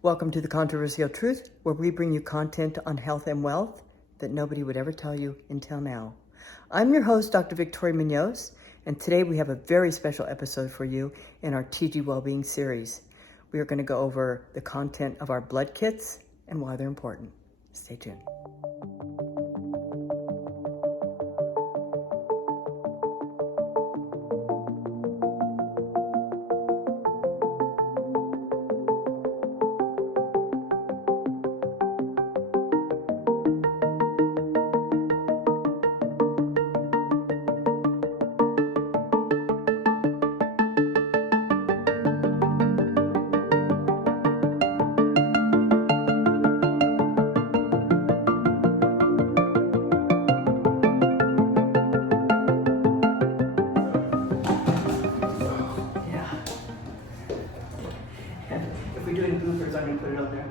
Welcome to The Controversial Truth, where we bring you content on health and wealth that nobody would ever tell you until now. I'm your host, Dr. Victoria Munoz, and today we have a very special episode for you in our TG Wellbeing series. We are going to go over the content of our blood kits and why they're important. Stay tuned.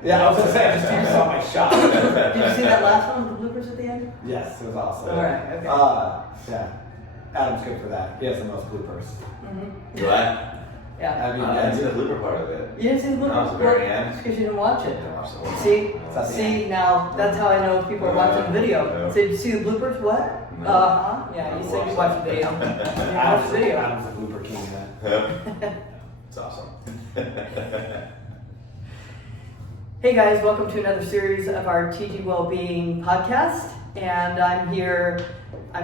Yeah, I was gonna say, I just saw my shot. Did you see that last one, the bloopers at the end? Yes, it was awesome. All right, okay. Yeah, Adam's good for that. He has the most bloopers. Mm-hmm. Do I? Yeah. I mean, I didn't see the blooper part of it. You didn't see the bloopers? No, it's the very end. Because you didn't watch it. I didn't watch the whole thing. See, now that's how I know people are watching the video. Yeah. So did you see the bloopers? What? No. Yeah, you said you watched the video. You watched the video. Adam's a blooper king, man. It's awesome. Hey guys, welcome to another series of our TG Wellbeing podcast. And I'm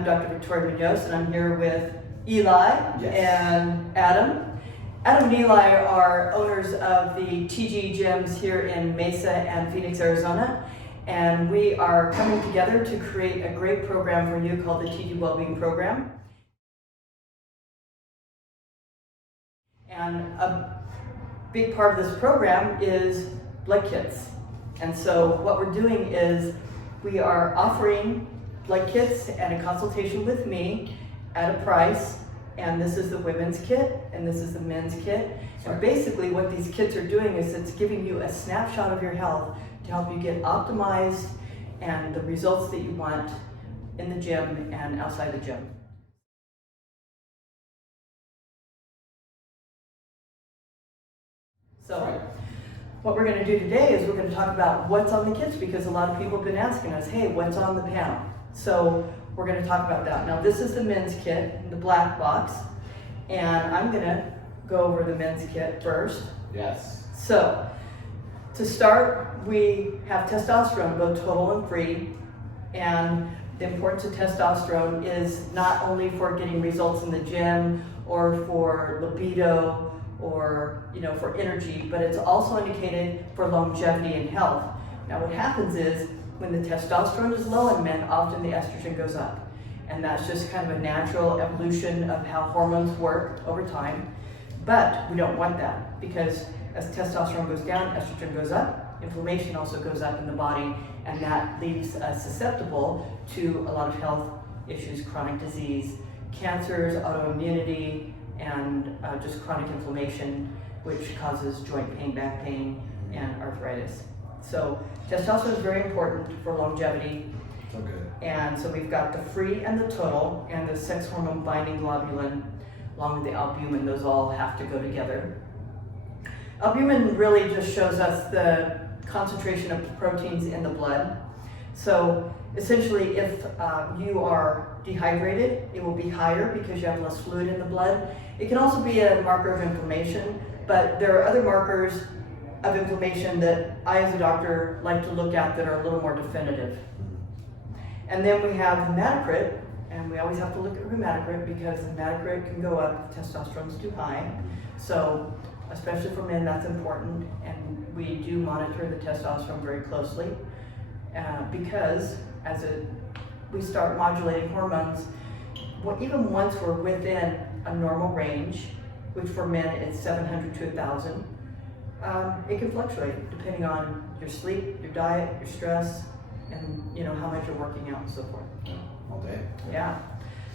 Dr. Victoria Munoz, and I'm here with Eli and Adam. Adam and Eli are owners of the TG gyms here in Mesa and Phoenix, Arizona. And we are coming together to create a great program for you called the TG Wellbeing Program. And a big part of this program is blood kits. And so what we're doing is we are offering blood kits and a consultation with me at a price. And this is the women's kit and this is the men's kit. And basically what these kits are doing is it's giving you a snapshot of your health to help you get optimized and the results that you want in the gym and outside the gym. So what we're going to do today is we're going to talk about what's on the kits, because a lot of people have been asking us, hey, what's on the panel? So we're going to talk about that. Now this is the men's kit in the black box, and I'm going to go over the men's kit first. Yes. So to start, we have testosterone, both total and free, and the importance of testosterone is not only for getting results in the gym or for libido or for energy, but it's also indicated for longevity and health. Now what happens is when the testosterone is low in men, often the estrogen goes up. And that's just kind of a natural evolution of how hormones work over time. But we don't want that, because as testosterone goes down, estrogen goes up, inflammation also goes up in the body, and that leaves us susceptible to a lot of health issues, chronic disease, cancers, autoimmunity, and just chronic inflammation, which causes joint pain, back pain, and arthritis. So testosterone is very important for longevity. So good. And so we've got the free and the total, and the sex hormone binding globulin, along with the albumin. Those all have to go together. Albumin really just shows us the concentration of proteins in the blood. So essentially, if you are dehydrated, it will be higher because you have less fluid in the blood. It can also be a marker of inflammation, but there are other markers of inflammation that I, as a doctor, like to look at that are a little more definitive. And then we have hematocrit, and we always have to look at hematocrit because hematocrit can go up if testosterone is too high. So, especially for men, that's important, and we do monitor the testosterone very closely because we start modulating hormones, even once we're within a normal range, which for men it's 700 to 1,000. It can fluctuate depending on your sleep, your diet, your stress, and how much you're working out and so forth. All day. Yeah.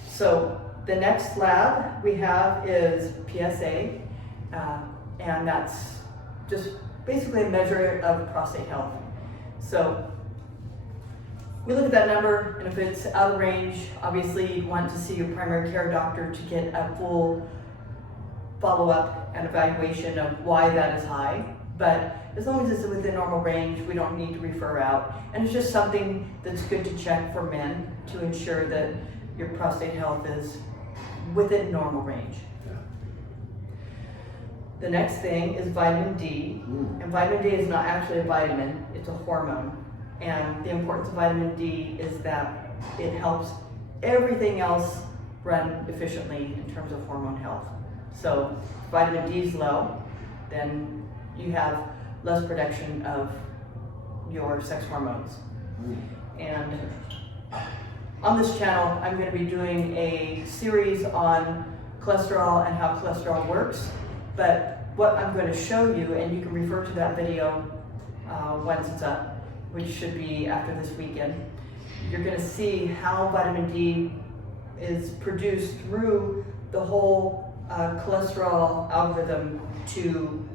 So the next lab we have is PSA, and that's just basically a measure of prostate health. So we look at that number, and if it's out of range, obviously you want to see your primary care doctor to get a full follow-up and evaluation of why that is high. But as long as it's within normal range, we don't need to refer out. And it's just something that's good to check for men to ensure that your prostate health is within normal range. Yeah. The next thing is vitamin D. And vitamin D is not actually a vitamin, it's a hormone. And the importance of vitamin D is that it helps everything else run efficiently in terms of hormone health. So if vitamin D is low, then you have less production of your sex hormones. And on this channel, I'm going to be doing a series on cholesterol and how cholesterol works. But what I'm going to show you, and you can refer to that video once it's up, which should be after this weekend, you're going to see how vitamin D is produced through the whole cholesterol algorithm to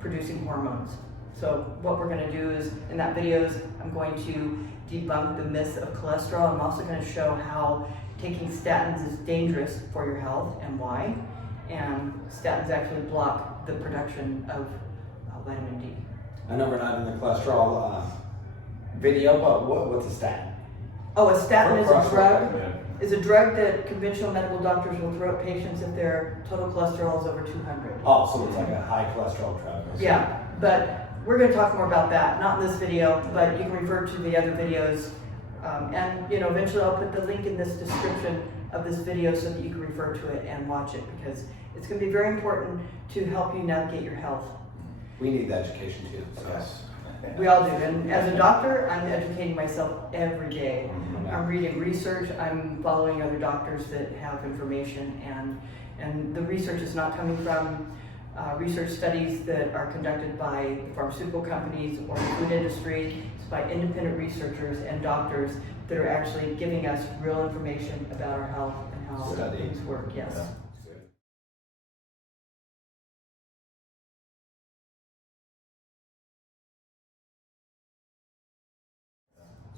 producing hormones. So what we're going to do is, in that video, I'm going to debunk the myths of cholesterol. I'm also going to show how taking statins is dangerous for your health and why. And statins actually block the production of vitamin D. I know we're not in the cholesterol video, but what's a statin? Oh, a statin is a drug. Yeah. Is a drug that conventional medical doctors will throw at patients if their total cholesterol is over 200. Oh, so it's like a high cholesterol drug. Yeah, but we're going to talk more about that, not in this video, but you can refer to the other videos. And you know, eventually I'll put the link in this description of this video so that you can refer to it and watch it, because it's going to be very important to help you navigate your health. We need the education too. So. Yes. We all do, and as a doctor, I'm educating myself every day. Mhm. I'm reading research, I'm following other doctors that have information, and the research is not coming from research studies that are conducted by pharmaceutical companies or the food industry. It's by independent researchers and doctors that are actually giving us real information about our health and how Study. things work, yes. Yeah.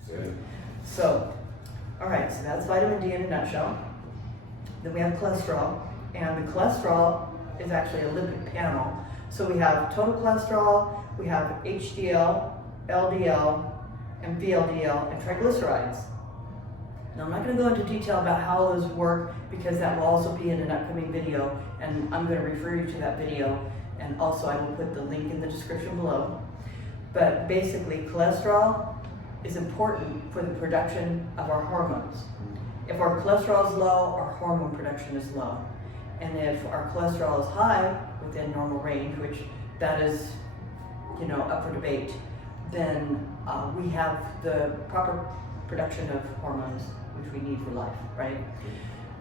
Good. So, all right, so that's vitamin D in a nutshell. Then we have cholesterol, and the cholesterol is actually a lipid panel. So we have total cholesterol, we have HDL, LDL, and VLDL, and triglycerides. Now I'm not going to go into detail about how those work because that will also be in an upcoming video, and I'm going to refer you to that video, and also I will put the link in the description below. But basically, cholesterol is important for the production of our hormones. If our cholesterol is low, our hormone production is low. And if our cholesterol is high, within normal range, which that is, you know, up for debate, then we have the proper production of hormones, which we need for life, right?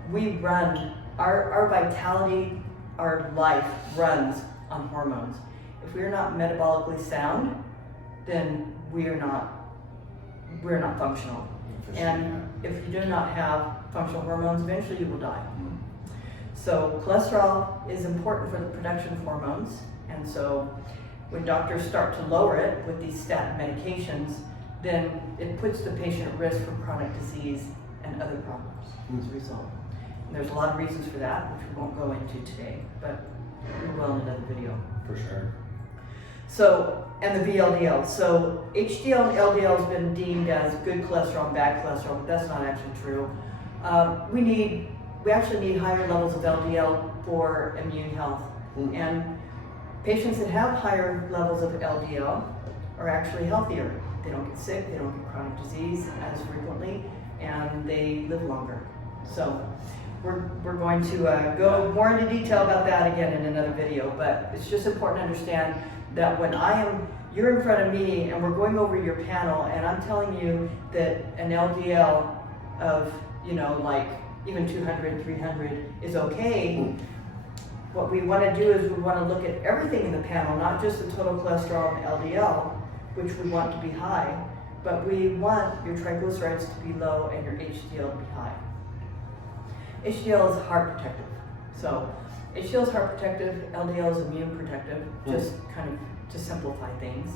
We run, our vitality, our life runs on hormones. If we're not metabolically sound, then we're not functional. And if you do not have functional hormones, eventually you will die. So cholesterol is important for the production of hormones, and so when doctors start to lower it with these statin medications, then it puts the patient at risk for chronic disease and other problems as a result. And there's a lot of reasons for that, which we won't go into today, but we will in another video. For sure. So, and the VLDL. So HDL and LDL has been deemed as good cholesterol and bad cholesterol, but that's not actually true. We actually need higher levels of LDL for immune health. And patients that have higher levels of LDL are actually healthier. They don't get sick, they don't get chronic disease as frequently, and they live longer. So we're going to go more into detail about that again in another video, but it's just important to understand that when you're in front of me and we're going over your panel and I'm telling you that an LDL of, you know, like even 200, 300 is okay, what we want to do is we want to look at everything in the panel, not just the total cholesterol and LDL, which we want to be high, but we want your triglycerides to be low and your HDL to be high. HDL is heart protective. So HDL is heart protective, LDL is immune protective, just kind of to simplify things.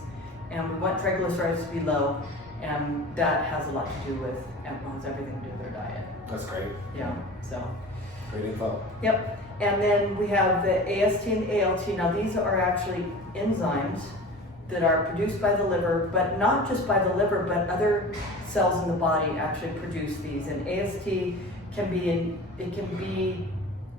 And we want triglycerides to be low, and that has a lot to do with, and has everything to do with their diet. That's great. Yeah, so. Great info. Yep, and then we have the AST and ALT. Now these are actually enzymes that are produced by the liver, but not just by the liver, but other cells in the body actually produce these. And AST can be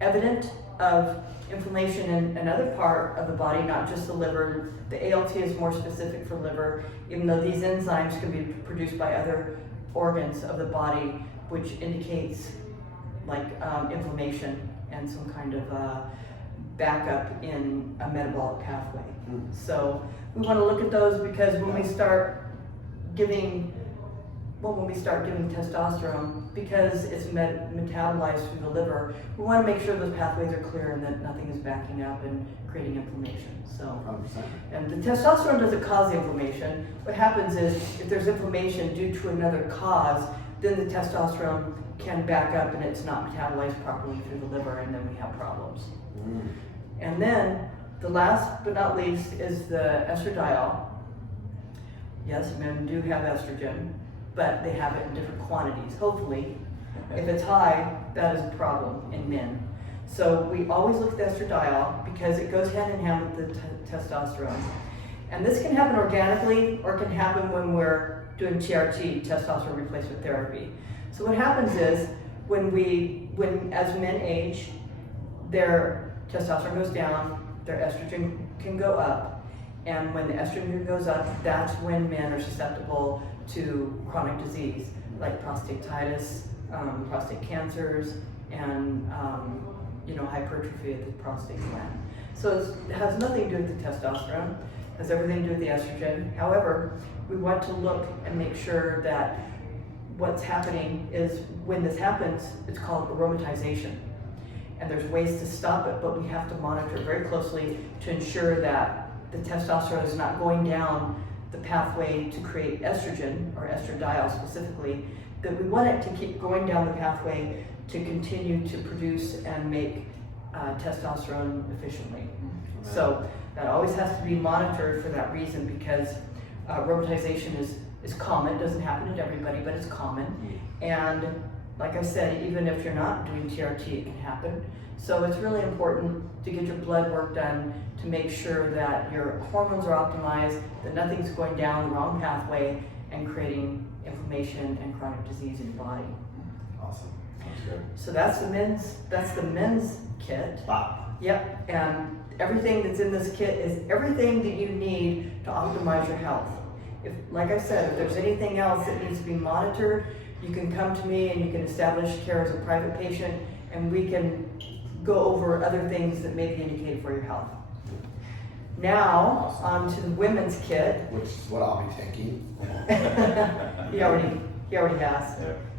evident of inflammation in another part of the body, not just the liver. The ALT is more specific for liver, even though these enzymes can be produced by other organs of the body, which indicates like inflammation and some kind of backup in a metabolic pathway. So we want to look at those because when we start giving testosterone, because it's metabolized through the liver, we want to make sure those pathways are clear and that nothing is backing up and creating inflammation. So, 100%. and the testosterone doesn't cause the inflammation. What happens is if there's inflammation due to another cause, then the testosterone can back up and it's not metabolized properly through the liver, and then we have problems. And then the last but not least is the estradiol. Yes, men do have estrogen, but they have it in different quantities, hopefully. If it's high, that is a problem in men. So we always look at the estradiol because it goes hand in hand with the testosterone. And this can happen organically or can happen when we're doing TRT, testosterone replacement therapy. So what happens is when as men age, their testosterone goes down, their estrogen can go up, and when the estrogen goes up, that's when men are susceptible to chronic disease like prostatitis, prostate cancers, and hypertrophy of the prostate gland. So it has nothing to do with the testosterone, it has everything to do with the estrogen. However, we want to look and make sure that what's happening is when this happens, it's called aromatization. And there's ways to stop it, but we have to monitor it very closely to ensure that the testosterone is not going down the pathway to create estrogen, or estradiol specifically, that we want it to keep going down the pathway to continue to produce and make testosterone efficiently. So that always has to be monitored for that reason, because aromatization is common. It doesn't happen to everybody, but it's common. And like I said, even if you're not doing TRT, it can happen. So it's really important to get your blood work done to make sure that your hormones are optimized, that nothing's going down the wrong pathway and creating inflammation and chronic disease in your body. Awesome. That's good. So that's the men's kit. Wow. Yep, and everything that's in this kit is everything that you need to optimize your health. If, like I said, if there's anything else that needs to be monitored, you can come to me and you can establish care as a private patient, and we can go over other things that may be indicated for your health. Now, on to the women's kit. Which is what I'll be taking. He already has.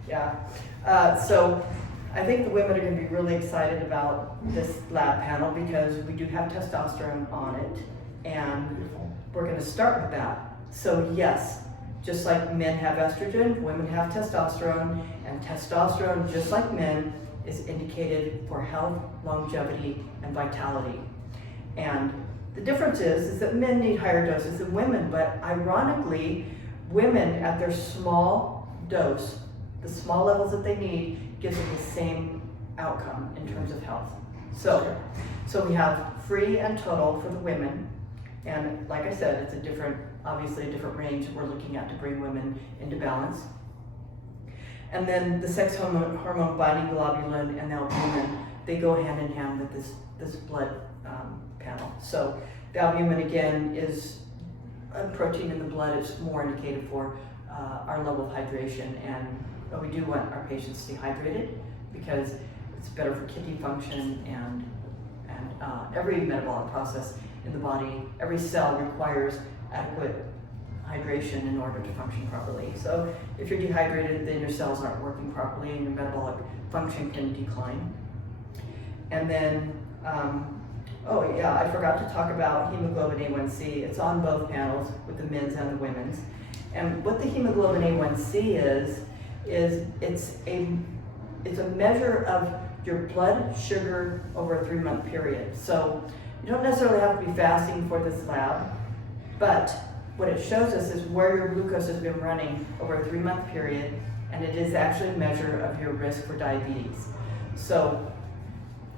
Yeah. So I think the women are going to be really excited about this lab panel because we do have testosterone on it, and Beautiful. we're going to start with that. So yes, just like men have estrogen, women have testosterone, and testosterone, just like men, is indicated for health, longevity, and vitality. And the difference is that men need higher doses than women, but ironically, women at their small dose, the small levels that they need, gives them the same outcome in terms of health. So we have free and total for the women, and like I said, it's obviously a different range that we're looking at to bring women into balance. And then the sex hormone binding globulin and the albumin, they go hand in hand with this blood panel. So the albumin, again, is a protein in the blood. It's more indicated for our level of hydration, and we do want our patients to stay hydrated because it's better for kidney function and every metabolic process in the body. Every cell requires adequate hydration in order to function properly. So if you're dehydrated, then your cells aren't working properly and your metabolic function can decline. And then, I forgot to talk about hemoglobin A1C. It's on both panels with the men's and the women's. And what the hemoglobin A1C is it's a measure of your blood sugar over a 3-month period. So you don't necessarily have to be fasting for this lab, but what it shows us is where your glucose has been running over a 3-month period, and it is actually a measure of your risk for diabetes. So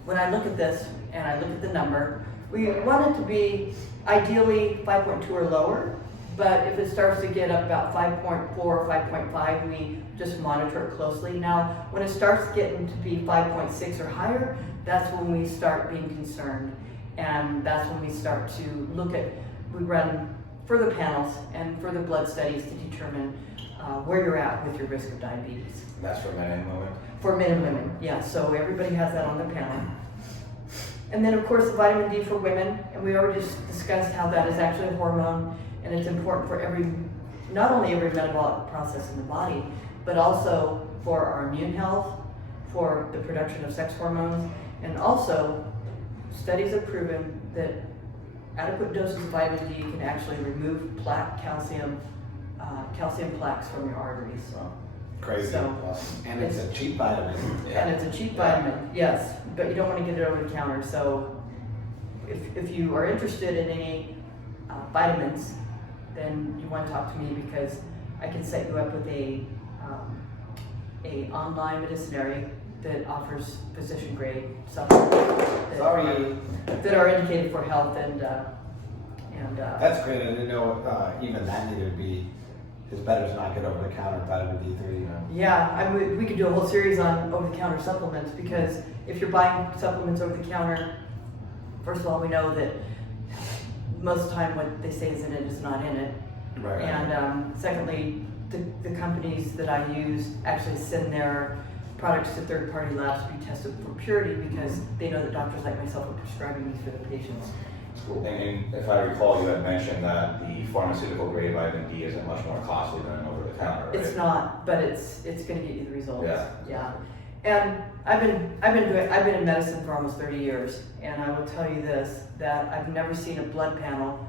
when I look at this and I look at the number, We want it to be ideally 5.2 or lower, but if it starts to get up about 5.4 or 5.5, we just monitor it closely. Now, when it starts getting to be 5.6 or higher, that's when we start being concerned. And that's when we start to look at, we run further panels and further blood studies to determine where you're at with your risk of diabetes. And that's for men and women? For men and women, yeah, so everybody has that on their panel. And then of course the vitamin D for women, and we already just discussed how that is actually a hormone, and it's important for not only every metabolic process in the body, but also for our immune health, for the production of sex hormones, and also studies have proven that adequate doses of vitamin D can actually remove calcium plaques from your arteries. So, crazy. So, awesome. And it's a cheap vitamin. And it's a cheap vitamin, yes, but you don't want to get it over the counter. So if you are interested in any vitamins, then you want to talk to me, because I can set you up with a online medicinary that offers physician grade supplements that are indicated for health and that's great. I didn't know even that needed to be. It's better to not get over the counter vitamin D3. You know. Yeah, we could do a whole series on over the counter supplements, because if you're buying supplements over the counter, first of all, we know that most of the time what they say is in it is not in it. Right. And secondly, the companies that I use actually send their products to third-party labs to be tested for purity, because they know that doctors like myself are prescribing these for the patients. Cool. And if I recall, you had mentioned that the pharmaceutical grade vitamin D isn't much more costly than over the counter, right? It's not, but it's going to get you the results. Yeah. And I've been in medicine for almost 30 years, and I will tell you this, that I've never seen a blood panel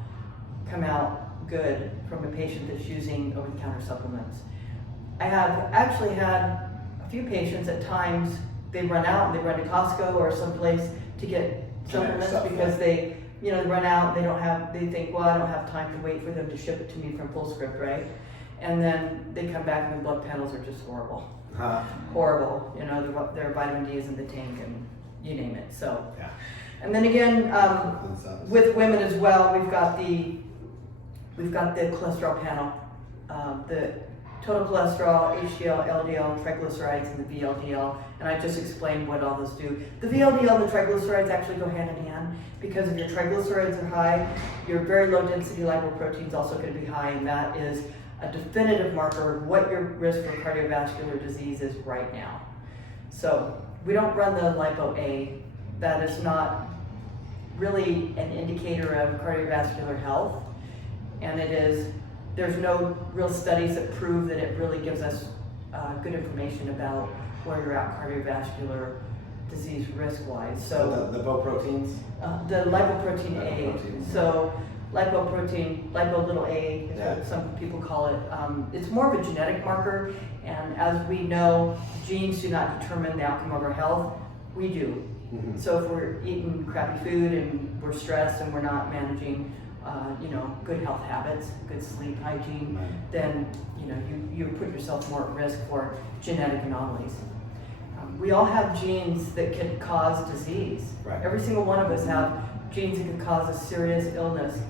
come out good from a patient that's using over-the-counter supplements. I have actually had a few patients at times, they run out and they run to Costco or someplace to get supplements because they run out, they think, well, I don't have time to wait for them to ship it to me from Fullscript, right? And then they come back and the blood panels are just horrible. Horrible. Their vitamin D is in the tank and you name it. So, yeah. And then again, with women as well, we've got the cholesterol panel, the total cholesterol, HDL, LDL, triglycerides, and the VLDL. And I just explained what all those do. The VLDL and the triglycerides actually go hand in hand, because if your triglycerides are high, your very low density lipoprotein is also going to be high, and that is a definitive marker of what your risk for cardiovascular disease is right now. So we don't run the lipo-A. That is not really an indicator of cardiovascular health, and there's no real studies that prove that it really gives us good information about where you're at cardiovascular disease risk-wise. So the lipoproteins? The lipoprotein A. Lipoprotein. So lipoprotein, lipo little a is what some people call it. It's more of a genetic marker, and as we know, genes do not determine the outcome of our health. We do. Mm-hmm. So if we're eating crappy food and we're stressed and we're not managing good health habits, good sleep hygiene, then you put yourself more at risk for genetic anomalies. We all have genes that can cause disease. Right. Every single one of us have genes that can cause a serious illness.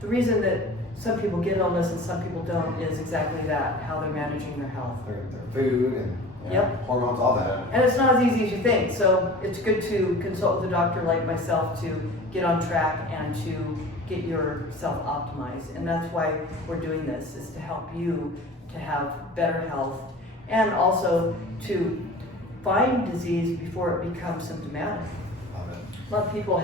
The reason that some people get illness and some people don't is exactly that, how they're managing their health. Their food and hormones, all that. And it's not as easy as you think, so it's good to consult with a doctor like myself to get on track and to get yourself optimized. And that's why we're doing this, is to help you to have better health, and also to find disease before it becomes symptomatic. A lot of people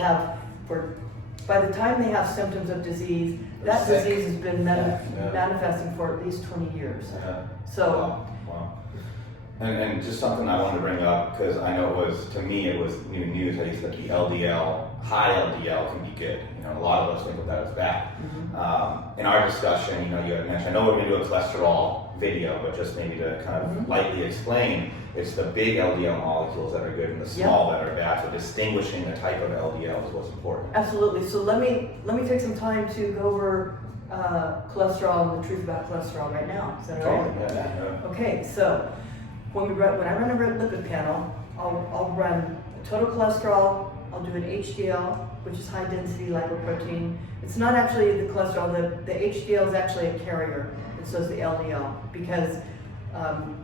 by the time they have symptoms of disease, that disease has been manifesting for at least 20 years. Yeah. So. Wow. And just something I wanted to bring up, because I know to me it was new news, at least that the high LDL can be good. A lot of us think of that as bad. Mm-hmm. In our discussion, you had mentioned, I know we're going to do a cholesterol video, but just maybe to kind of lightly explain, it's the big LDL molecules that are good and the small that are bad. So distinguishing the type of LDL is what's important. Absolutely. So let me take some time to go over cholesterol and the truth about cholesterol right now. Is that all right? Yeah. Okay. So when I run a lipid panel, I'll run total cholesterol, I'll do an HDL, which is high density lipoprotein. It's not actually the cholesterol, the HDL is actually a carrier, and so is the LDL, because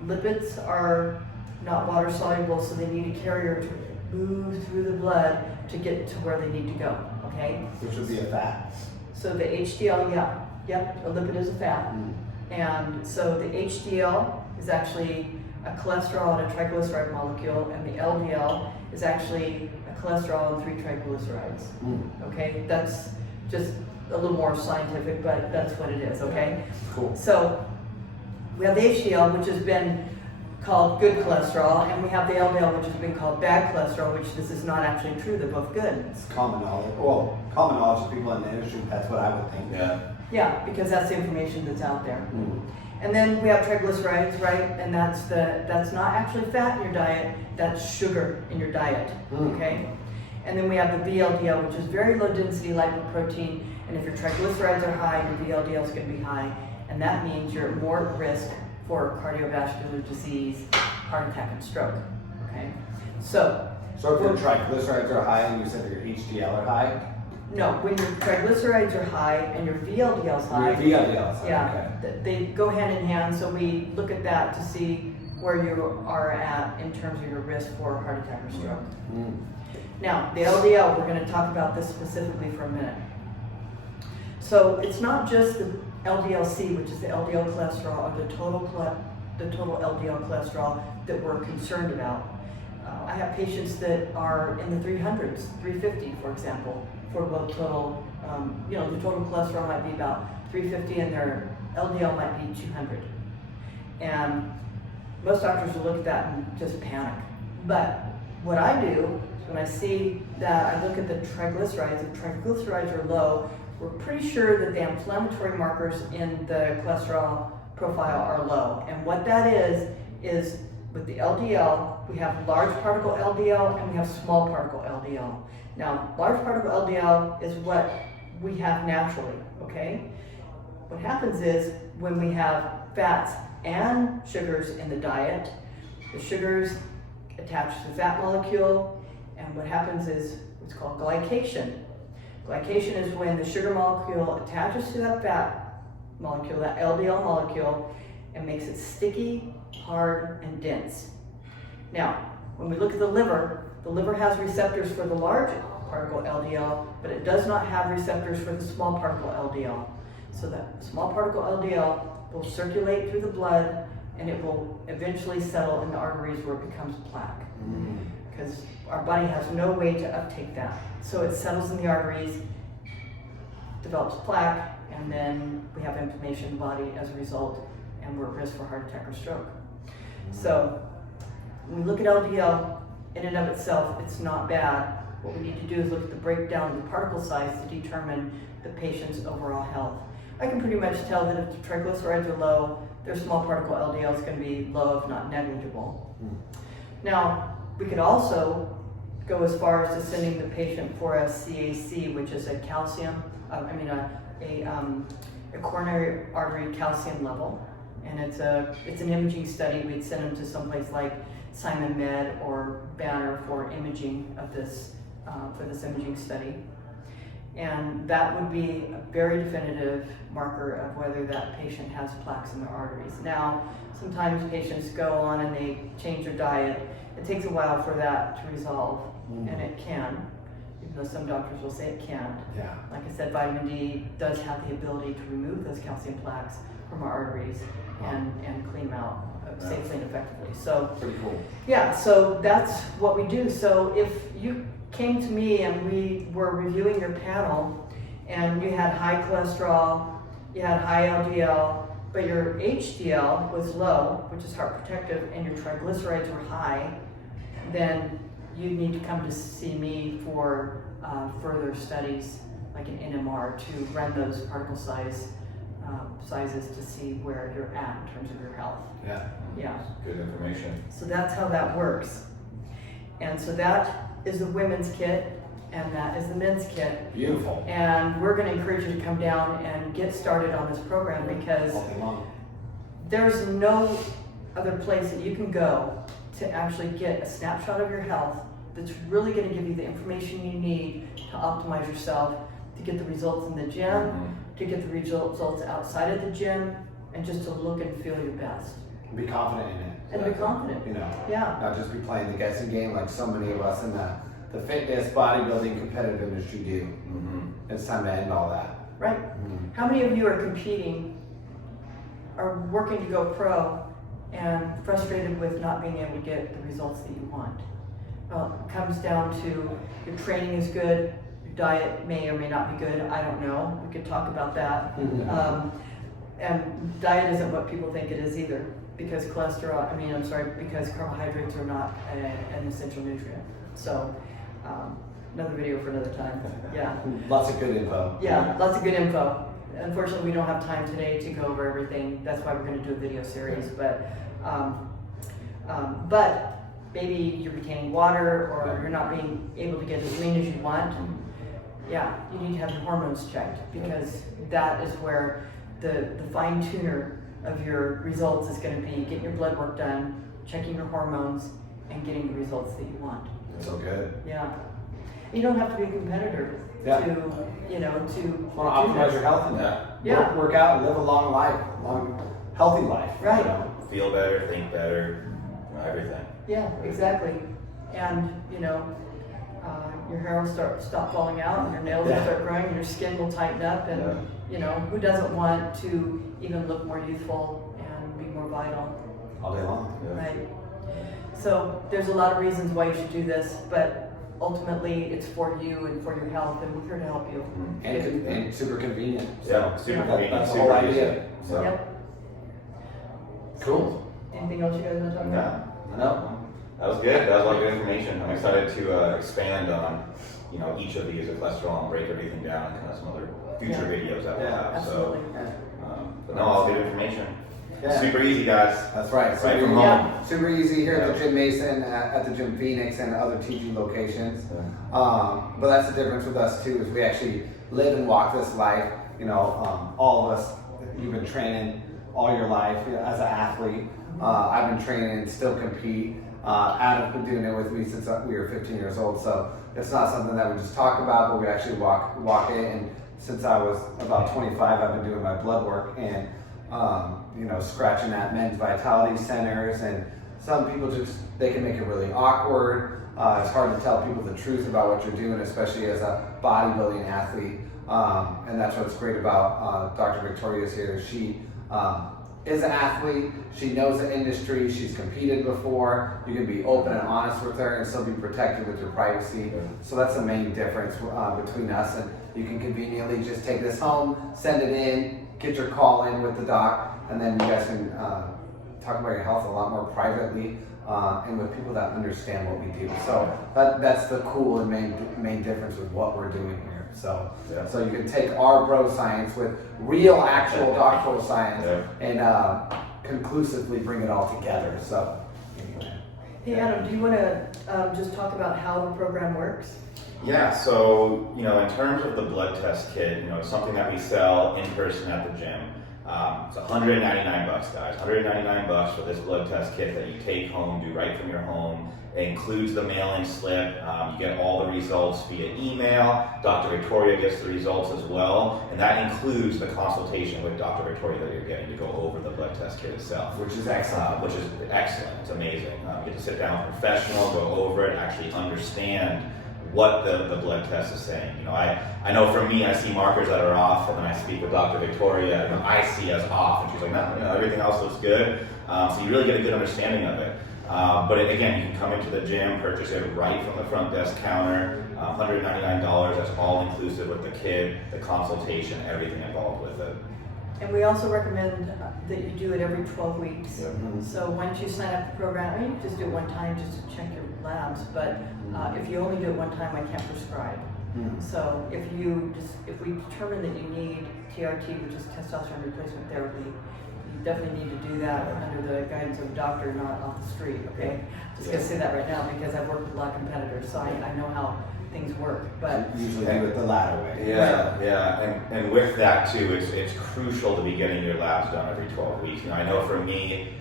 lipids are not water soluble, so they need a carrier to move through the blood to get to where they need to go, okay? Which would be a fat. So the HDL, yep, a lipid is a fat. And so the HDL is actually a cholesterol and a triglyceride molecule, and the LDL is actually a cholesterol and 3 triglycerides. Okay, that's just a little more scientific, but that's what it is, okay? Cool. So we have the HDL, which has been called good cholesterol, and we have the LDL, which has been called bad cholesterol, which this is not actually true, they're both good. It's common knowledge. Well, common knowledge to people in the industry, that's what I would think. Yeah, because that's the information that's out there. And then we have triglycerides, right? And that's not actually fat in your diet, that's sugar in your diet, okay? And then we have the VLDL, which is very low density lipoprotein, and if your triglycerides are high, your VLDL is going to be high, and that means you're more at risk for cardiovascular disease, heart attack, and stroke, okay? So if your triglycerides are high and you said your HDL are high? No, when your triglycerides are high and your VLDL is high. Your VLDL is high, yeah, okay. They go hand in hand, so we look at that to see where you are at in terms of your risk for heart attack or stroke. Now, the LDL, we're going to talk about this specifically for a minute. So it's not just the LDL-C, which is the LDL cholesterol, or the total LDL cholesterol that we're concerned about. I have patients that are in the 300s, 350, for example, for both total, the total cholesterol might be about 350 and their LDL might be 200. And most doctors will look at that and just panic. But what I do is when I see that, I look at the triglycerides. If triglycerides are low, we're pretty sure that the inflammatory markers in the cholesterol profile are low. And what that is with the LDL, we have large particle LDL and we have small particle LDL. Now, large particle LDL is what we have naturally, okay? What happens is when we have fats and sugars in the diet, the sugars attach to the fat molecule, and what happens is what's called glycation. Glycation is when the sugar molecule attaches to that fat molecule, that LDL molecule, and makes it sticky, hard, and dense. Now, when we look at the liver has receptors for the large particle LDL, but it does not have receptors for the small particle LDL. So that small particle LDL will circulate through the blood, and it will eventually settle in the arteries where it becomes plaque. Because our body has no way to uptake that. So it settles in the arteries, develops plaque, and then we have inflammation in the body as a result, and we're at risk for heart attack or stroke. So when we look at LDL, in and of itself, it's not bad. What we need to do is look at the breakdown of the particle size to determine the patient's overall health. I can pretty much tell that if the triglycerides are low, their small particle LDL is going to be low, if not negligible. Now, we could also go as far as to sending the patient for a CAC, which is a coronary artery calcium level, and it's an imaging study. We'd send them to someplace like Simon Med or Banner for imaging of this for this imaging study, and that would be a very definitive marker of whether that patient has plaques in their arteries. Now, sometimes patients go on and they change their diet. It takes a while for that to resolve, and it can, even though some doctors will say it can't. Yeah. Like I said, vitamin D does have the ability to remove those calcium plaques from our arteries and clean them out safely and effectively. So, pretty cool. Yeah, so that's what we do. So if you came to me and we were reviewing your panel and you had high cholesterol, you had high LDL, but your HDL was low, which is heart protective, and your triglycerides were high, then you need to come to see me for further studies, like an NMR, to run those particle sizes to see where you're at in terms of your health. Yeah. Good information. So that's how that works. And so that is the women's kit, and that is the men's kit. Beautiful. And we're going to encourage you to come down and get started on this program, because there's no other place that you can go to actually get a snapshot of your health that's really going to give you the information you need to optimize yourself, to get the results in the gym, to get the results outside of the gym, and just to look and feel your best. Be confident in it. And be confident. You know, Yeah. not just be playing the guessing game like so many of us in the fitness, bodybuilding, competitive industry do. It's time to end all that. Right. How many of you are competing, are working to go pro, and frustrated with not being able to get the results that you want? Well, it comes down to your training is good, your diet may or may not be good, I don't know. We could talk about that. And diet isn't what people think it is either, because because carbohydrates are not an essential nutrient. So, another video for another time. Yeah. Lots of good info. Yeah, lots of good info. Unfortunately, we don't have time today to go over everything. That's why we're going to do a video series. But maybe you're retaining water, or you're not being able to get as lean as you want. Yeah, you need to have your hormones checked, because that is where the fine tuner of your results is going to be getting your blood work done, checking your hormones, and getting the results that you want. So good. Yeah. You don't have to be a competitor to Want to optimize your health in that. Yeah. Work out, live a long life, healthy life. Right. You know? Feel better, think better, everything. Yeah, exactly. And your hair will stop falling out, and your nails will start growing, and your skin will tighten up, and who doesn't want to even look more youthful and be more vital? All day long. Right. So there's a lot of reasons why you should do this, but ultimately it's for you and for your health, and we're here to help you. And super convenient. Yeah, super convenient. That's the super whole easy. idea. So. Yep. Cool. Anything else you guys want to talk about? No. That was good. That was a lot of good information. I'm excited to expand on, each of these, the cholesterol, and break everything down, and kind of some other future videos that we'll have. Absolutely. But no, all good information. Yeah. Super easy, guys. That's right. Right from home. Super easy here at the Gym Mesa and at the Gym Phoeniz and other TG locations. But that's the difference with us too, is we actually live and walk this life. All of us, you've been training all your life as an athlete. I've been training and still compete. Adam's been doing it with me since we were 15 years old, so it's not something that we just talk about, but we actually walk it. And since I was about 25, I've been doing my blood work and scratching at men's vitality centers. And some people they can make it really awkward. It's hard to tell people the truth about what you're doing, especially as a bodybuilding athlete. And that's what's great about Dr. Victoria's here. She is an athlete. She knows the industry. She's competed before. You can be open and honest with her and still be protected with your privacy. So that's the main difference between us. And you can conveniently just take this home, send it in, get your call in with the doc, and then you guys can talk about your health a lot more privately and with people that understand what we do. So that's the cool and main difference with what we're doing here. So you can take our bro science with real, actual doctoral science and conclusively bring it all together. So, anyway. Hey Adam, do you want to just talk about how the program works? Yeah, so, in terms of the blood test kit, it's something that we sell in person at the gym. It's $199, guys. $199 for this blood test kit that you take home, do right from your home. It includes the mail-in slip. You get all the results via email. Dr. Victoria gets the results as well, and that includes the consultation with Dr. Victoria that you're getting to go over the blood test kit itself. Which is excellent. It's amazing. You get to sit down with a professional, go over it, actually understand what the blood test is saying. I know for me, I see markers that are off, and then I speak with Dr. Victoria, I see us off, and she's like, no, everything else looks good. So you really get a good understanding of it. But again, you can come into the gym, purchase it right from the front desk counter, $199, that's all inclusive with the kit, the consultation, everything involved with it. And we also recommend that you do it every 12 weeks. Yep. So once you sign up for the program, you can just do it one time just to check your labs, but if you only do it one time, I can't prescribe. So if we determine that you need TRT, which is testosterone replacement therapy, you definitely need to do that under the guidance of a doctor, not off the street, okay? Just gonna say that right now because I've worked with a lot of competitors, so I know how things work, but usually do it the latter way. And with that too, it's crucial to be getting your labs done every 12 weeks. I know for me,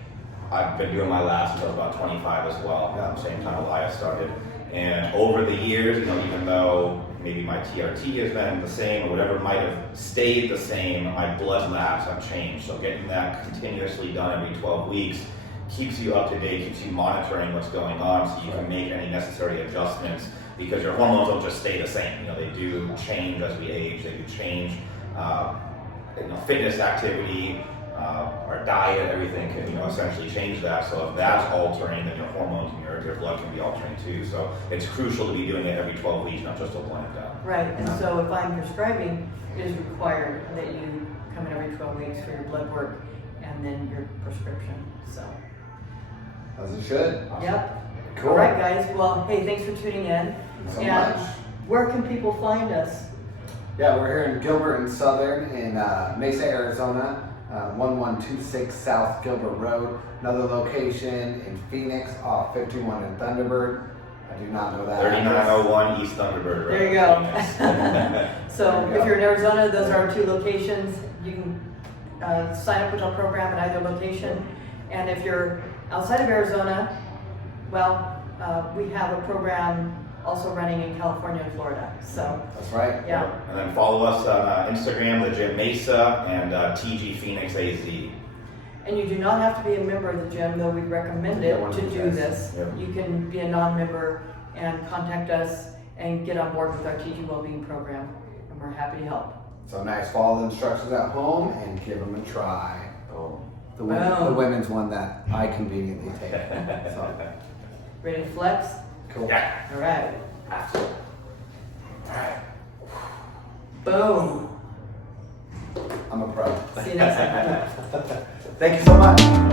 I've been doing my labs until about 25 as well, same time Elias started. And over the years, even though maybe my TRT has been the same or whatever might have stayed the same, my blood labs have changed. So getting that continuously done every 12 weeks keeps you up to date, keeps you monitoring what's going on so you can make any necessary adjustments, because your hormones don't just stay the same. They do change as we age, they do change. Fitness activity, our diet, everything can essentially change that. So if that's altering, then your hormones and your blood can be altering too. So it's crucial to be doing it every 12 weeks, not just a blank out. Right, and so if I'm prescribing, it is required that you come in every 12 weeks for your blood work and then your prescription, so. As it should. Awesome. Yep. Cool. All right, guys, well, hey, thanks for tuning in. Thanks so And much. where can people find us? Yeah, we're here in Gilbert and Southern in Mesa, Arizona, 1126 South Gilbert Road. Another location in Phoenix off 51 in Thunderbird. I do not know that. 3901 East Thunderbird Rd. There you go. So if you're in Arizona, those are our two locations. You can sign up with our program at either location. And if you're outside of Arizona, well, we have a program also running in California and Florida. So That's right. yeah. And then follow us on Instagram, the Gym Mesa, and TG Phoeniz AZ. And you do not have to be a member of the gym, though we recommend it to do this. Yep. You can be a non-member and contact us and get on board with our TG Wellbeing program, and we're happy to help. So nice. Follow the instructions at home and give them a try. Oh. The Boom. women's one that I conveniently take. So, Ready to flex? cool. Yeah. All right. All right. Boom. I'm a pro. See you next time. Thank you so much.